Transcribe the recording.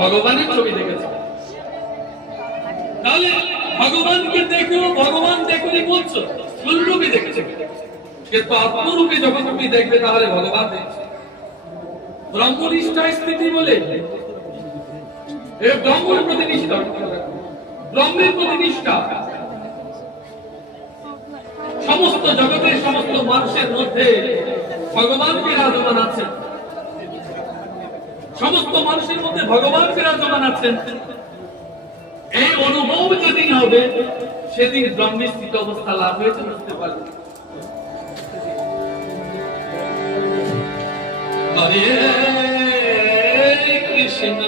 ভগবানের ছবি দেখেছ। তাহলে ভগবানকে দেখো, ভগবান দেখনি বলছো, ফুলরূপে দেখেছো, কিন্তু আত্মরূপে যখন তুমি দেখবে তাহলে ভগবান দেখছে। ব্রহ্মনিষ্ঠা স্থিতি বলে ব্রহ্মের প্রতিনিষ্ঠা, ব্রহ্মের প্রতিনিষ্ঠা সমস্ত জগতের সমস্ত মানুষের মধ্যে ভগবান বিরাজমান আছেন, সমস্ত মানুষের মধ্যে ভগবান বিরাজমান আছেন। এই অনুভব যেদিন হবে সেদিন ব্রহ্মে স্থিত অবস্থা লাভ হয়েছে বুঝতে পারবে। হরে কৃষ্ণ